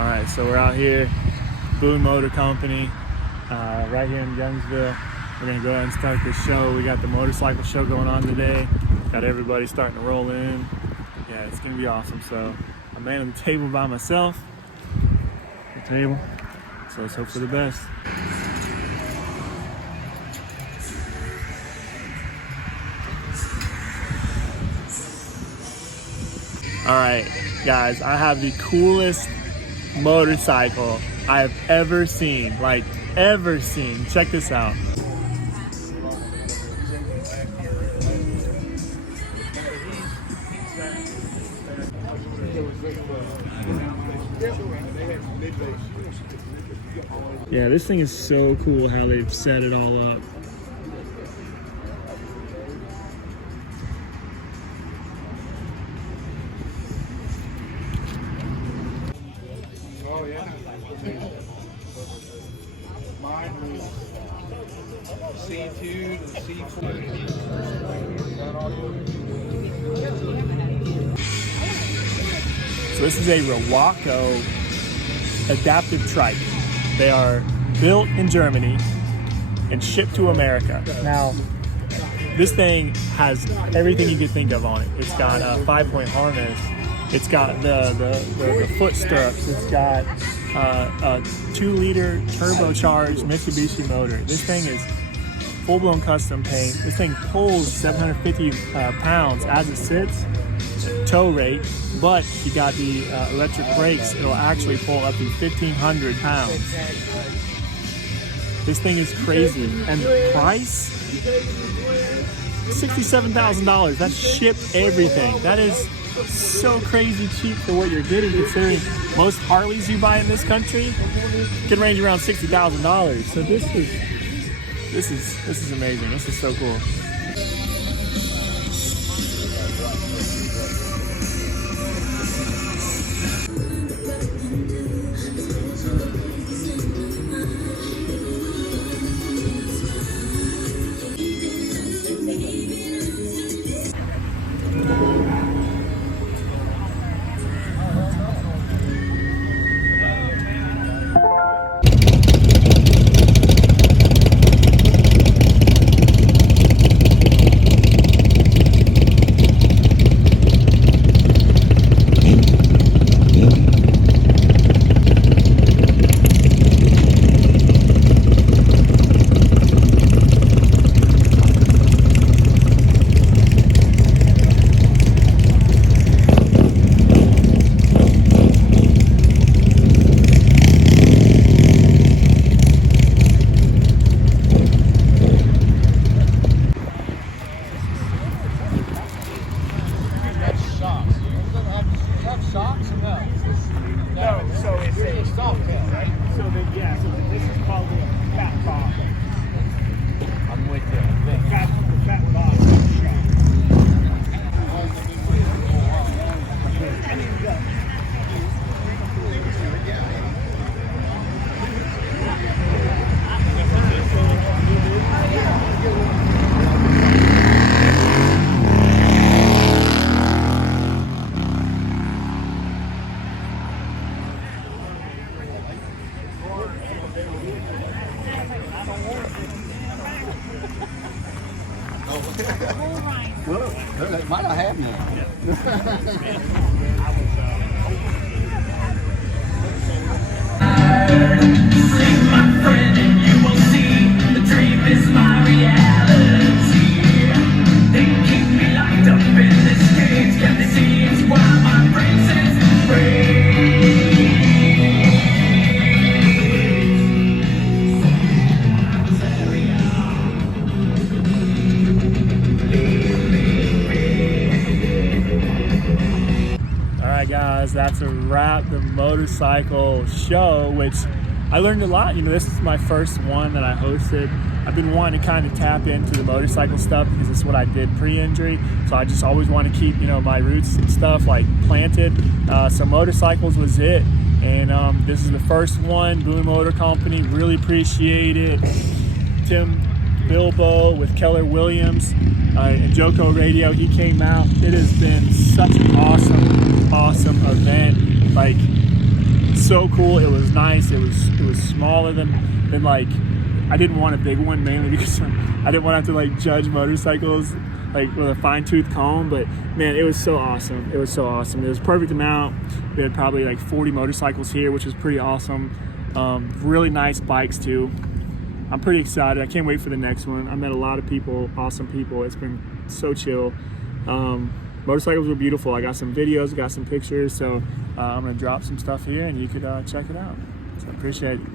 All right, so we're out here, Boone Motor Company, right here in Youngsville. We're gonna go ahead and start this show. We got the motorcycle show going on today. Got everybody starting to roll in. Yeah, it's gonna be awesome. So I'm manning the table by myself. The table. So let's hope for the best. All right, guys, I have the coolest motorcycle I've ever seen, Check this out. Yeah, this thing is so cool how they've set it all up. Oh yeah. Mine was C2 to C4. So this is a Rewaco adaptive trike. They are built in Germany and shipped to America. Now, this thing has everything you could think of on it. It's got a 5-point harness. It's got the foot stirrups. It's got a 2-liter turbocharged Mitsubishi motor. This thing is full-blown custom paint. This thing pulls 750 pounds as it sits, tow rate, but if you got the electric brakes, it'll actually pull up to 1,500 pounds. This thing is crazy. And the price? $67,000. That's shipped everything. That is so crazy cheap for what you're getting, considering most Harleys you buy in this country can range around $60,000. So this is amazing. This is so cool. This is called the fat box. I'm with you. The fat box. Well, that might not have now. Sing, my friend, and you will see the dream is my reality. They keep me locked up in this cage, kept the scenes while my brain says Guys, that's a wrap. The motorcycle show, which I learned a lot. You know, this is my first one that I hosted. I've been wanting to kind of tap into the motorcycle stuff because it's what I did pre-injury. So I just always want to keep, you know, my roots and stuff like planted. So motorcycles was it. And this is the first one, Boone Motor Company. Really appreciate it. Tim Bilbo with Keller Williams and Joko Radio, he came out. It has been such an awesome event. Like, so cool. It was nice. It was smaller than like, I didn't want a big one, mainly because I didn't want to have to like judge motorcycles like with a fine-tooth comb. But man, it was so awesome. It was so awesome. It was perfect amount. We had probably like 40 motorcycles here, which was pretty awesome. Really nice bikes too. I'm pretty excited. I can't wait for the next one. I met a lot of people, awesome people. It's been so chill. Motorcycles were beautiful. I got some videos, got some pictures, so I'm gonna drop some stuff here and you could check it out. So I appreciate it.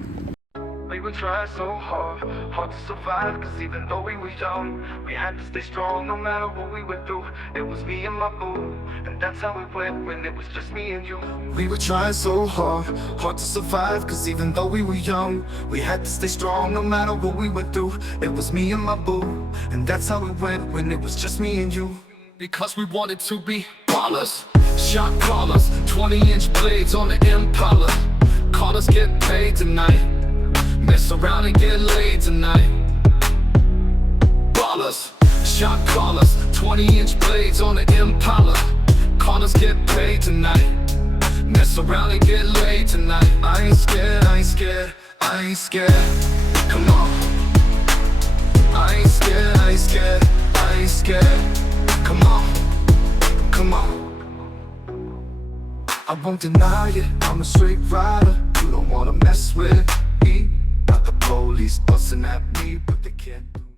We would try so hard to survive, cause even though we were young, we had to stay strong no matter what we went through. It was me and my boo, and that's how it went when it was just me and you. We were trying so hard to survive, cause even though we were young, we had to stay strong no matter what we went through. It was me and my boo, and that's how it went when it was just me and you. Because we wanted to be ballers, shot callers, 20-inch blades on the Impala. Call us get paid tonight, mess around and get laid tonight. Ballers, shot callers, 20-inch blades on the Impala. Call us get paid tonight, mess around and get laid tonight. I ain't scared, I ain't scared, I ain't scared. Come on. I ain't scared, I ain't scared, I ain't scared. Come on, come on. I won't deny it, I'm a straight rider. You don't wanna mess with me. Not the police busting at me, but they can't.